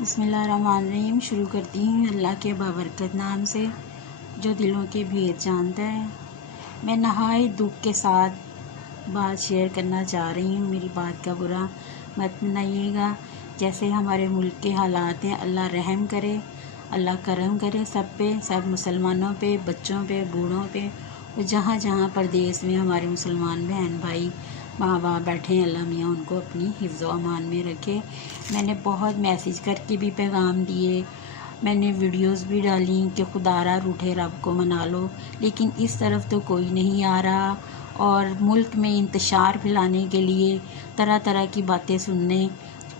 बिस्मिल्लाहिर्रहमानिर्रहीम। शुरू करती हूँ अल्लाह के बाबरकत नाम से जो दिलों के भेद जानता है। मैं नहायत दुख के साथ बात शेयर करना चाह रही हूँ। मेरी बात का बुरा मत मनाइएगा। जैसे हमारे मुल्क के हालात हैं, अल्लाह रहम करे, अल्लाह करम करे सब पे, सब मुसलमानों पे, बच्चों पे, बूढ़ों पे, और जहाँ जहाँ परदेश में हमारे मुसलमान बहन भाई माँ बाप बैठे हैं, अल्लाह मियाँ उनको अपनी हिफ्ज़ व अमान में रखे। मैंने बहुत मैसेज करके भी पैगाम दिए, मैंने वीडियोस भी डाली कि खुदारा रूठे रब को मना लो, लेकिन इस तरफ तो कोई नहीं आ रहा। और मुल्क में इंतशार फैलाने के लिए तरह तरह की बातें सुनने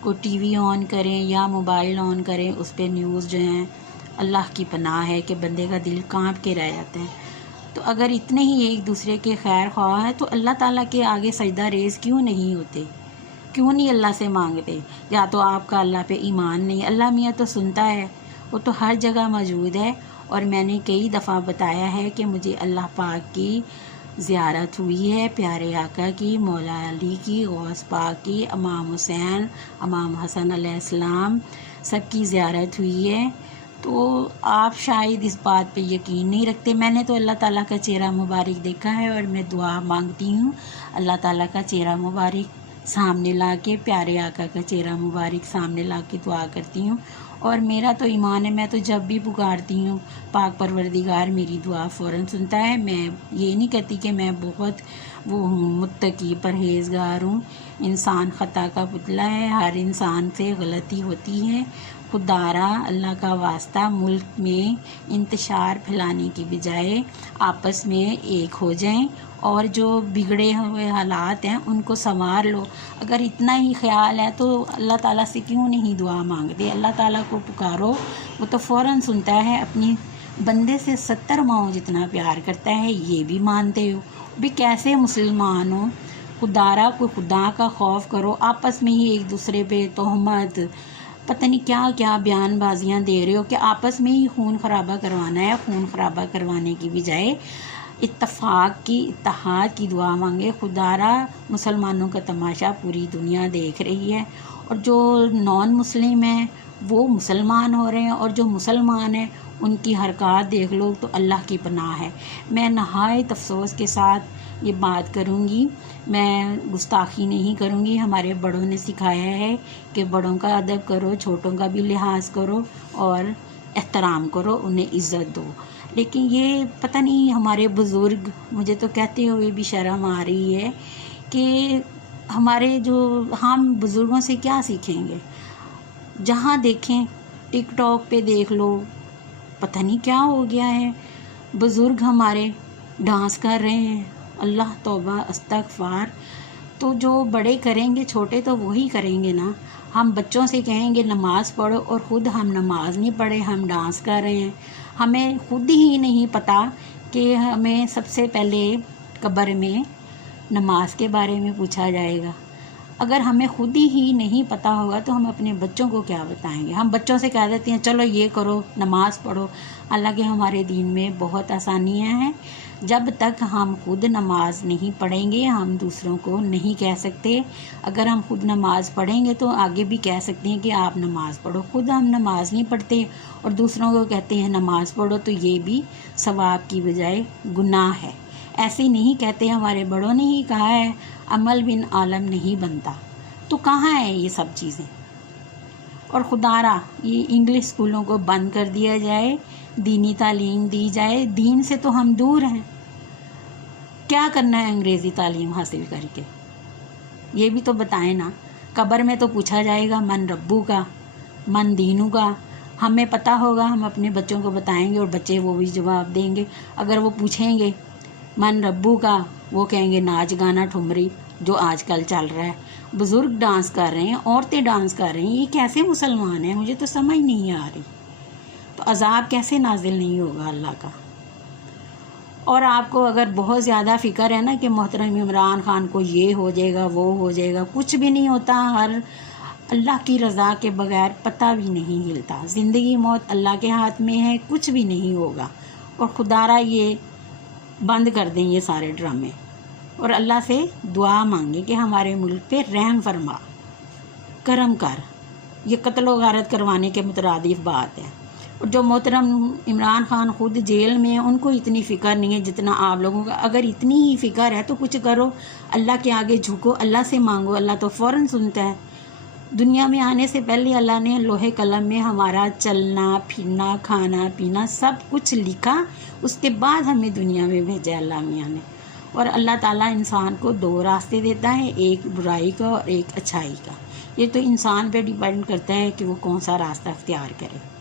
को टीवी ऑन करें या मोबाइल ऑन करें, उस पर न्यूज़ जो हैं अल्लाह की पनाह है कि बंदे का दिल कांप के रह जाता है। तो अगर इतने ही एक दूसरे के खैर ख्वाह है तो अल्लाह ताला के आगे सजदा रेज़ क्यों नहीं होते, क्यों नहीं अल्लाह से मांगते? या तो आपका अल्लाह पे ईमान नहीं, अल्लाह मियाँ तो सुनता है, वो तो हर जगह मौजूद है। और मैंने कई दफ़ा बताया है कि मुझे अल्लाह पाक की ज़ियारत हुई है, प्यारे आका की, मौला अली की, गौस पाक की, इमाम हुसैन, इमाम हसन अलैहिस्सलाम सबकी ज़ियारत हुई है। तो आप शायद इस बात पे यकीन नहीं रखते। मैंने तो अल्लाह ताला का चेहरा मुबारक देखा है और मैं दुआ मांगती हूँ अल्लाह ताला का चेहरा मुबारक सामने ला के, प्यारे आका का चेहरा मुबारक सामने ला के दुआ करती हूँ। और मेरा तो ईमान है, मैं तो जब भी पुकारती हूँ पाक परवरदिगार मेरी दुआ फ़ौरन सुनता है। मैं ये नहीं कहती कि मैं बहुत वो हूँ, मुत्तकी परहेज़गार हूँ। इंसान ख़ता का पुतला है, हर इंसान से गलती होती है। खुदारा अल्लाह का वास्ता मुल्क में इंतशार फैलाने की बजाय आपस में एक हो जाएं और जो बिगड़े हुए हालात हैं उनको संवार लो। अगर इतना ही ख्याल है तो अल्लाह ताला से क्यों नहीं दुआ मांगते? अल्लाह ताला को पुकारो, वो तो फ़ौरन सुनता है। अपनी बंदे से 70 माओ जितना प्यार करता है, ये भी मानते हो भी? कैसे मुसलमान हो? खुदारा को खुदा का खौफ करो। आपस में ही एक दूसरे पे तोहमत पता नहीं क्या क्या बयानबाजियाँ दे रहे हो कि आपस में ही खून खराबा करवाना है। खून खराबा करवाने की बजाय इत्तफाक की, इत्तेहाद की दुआ मांगे। खुदारा मुसलमानों का तमाशा पूरी दुनिया देख रही है, और जो नॉन मुस्लिम हैं वो मुसलमान हो रहे हैं, और जो मुसलमान हैं उनकी हरकत देख लो तो अल्लाह की पनाह है। मैं नहायत अफसोस के साथ ये बात करूँगी, मैं गुस्ताखी नहीं करूँगी। हमारे बड़ों ने सिखाया है कि बड़ों का अदब करो, छोटों का भी लिहाज करो और एहतराम करो, उन्हें इज़्ज़त दो। लेकिन ये पता नहीं हमारे बुज़ुर्ग, मुझे तो कहते हुए भी शर्म आ रही है कि हमारे जो हम बुज़ुर्गों से क्या सीखेंगे? जहाँ देखें टिकटॉक पे देख लो, पता नहीं क्या हो गया है, बुज़ुर्ग हमारे डांस कर रहे हैं। अल्लाह तौबा अस्तगफार। तो जो बड़े करेंगे छोटे तो वही करेंगे ना। हम बच्चों से कहेंगे नमाज़ पढ़ो और ख़ुद हम नमाज़ नहीं पढ़े, हम डांस कर रहे हैं। हमें खुद ही नहीं पता कि हमें सबसे पहले कब्र में नमाज के बारे में पूछा जाएगा। अगर हमें खुद ही नहीं पता होगा तो हम अपने बच्चों को क्या बताएंगे? हम बच्चों से कह देते हैं चलो ये करो, नमाज़ पढ़ो। हालांकि हमारे दीन में बहुत आसानियां हैं। जब तक हम खुद नमाज नहीं पढ़ेंगे हम दूसरों को नहीं कह सकते। अगर हम खुद नमाज़ पढ़ेंगे तो आगे भी कह सकते हैं कि आप नमाज़ पढ़ो। खुद हम नमाज नहीं पढ़ते और दूसरों को कहते हैं नमाज़ पढ़ो, तो ये भी सवाब की बजाय गुनाह है। ऐसे नहीं कहते, हमारे बड़ों ने ही कहा है अमल बिन आलम नहीं बनता। तो कहाँ है ये सब चीज़ें? और खुदारा ये इंग्लिश स्कूलों को बंद कर दिया जाए, दीनी तालीम दी जाए। दीन से तो हम दूर हैं, क्या करना है अंग्रेज़ी तालीम हासिल करके? ये भी तो बताएं ना। कब्र में तो पूछा जाएगा मन रब्बू का, मन दीनू का। हमें पता होगा, हम अपने बच्चों को बताएंगे और बच्चे वो भी जवाब देंगे। अगर वो पूछेंगे मन रब्बू का, वो कहेंगे नाच गाना ठुमरी जो आजकल चल रहा है। बुज़ुर्ग डांस कर रहे हैं, औरतें डांस कर रही हैं, ये कैसे मुसलमान हैं? मुझे तो समझ नहीं आ रही। तो अज़ाब कैसे नाजिल नहीं होगा अल्लाह का? और आपको अगर बहुत ज़्यादा फ़िक्र है ना कि मोहतरम इमरान ख़ान को ये हो जाएगा वो हो जाएगा, कुछ भी नहीं होता। हर अल्लाह की रज़ा के बगैर पता भी नहीं हिलता। ज़िंदगी मौत अल्लाह के हाथ में है, कुछ भी नहीं होगा। और खुदारा ये बंद कर दें ये सारे ड्रामे और अल्लाह से दुआ मांगे कि हमारे मुल्क पे रहम फरमा, करम कर। یہ قتل و غارت کروانے کے مترادف بات ہے۔ اور جو محترم عمران خان خود جیل میں ہیں، ان کو اتنی فکر نہیں ہے جتنا آپ لوگوں کا۔ اگر اتنی ہی فکر ہے تو کچھ کرو، اللہ کے آگے جھکو، اللہ سے مانگو، اللہ تو فوراً سنتا ہے۔ دنیا میں آنے سے پہلے اللہ نے لوہے قلم میں ہمارا چلنا پھرنا کھانا پینا سب کچھ لکھا، اس کے بعد ہمیں دنیا میں بھیجا اللہ میاں نے۔ اور اللہ تعالیٰ انسان کو دو راستے دیتا ہے، ایک برائی کا اور ایک اچھائی کا۔ یہ تو انسان پہ ڈیپینڈ کرتا ہے کہ وہ کون سا راستہ اختیار کرے۔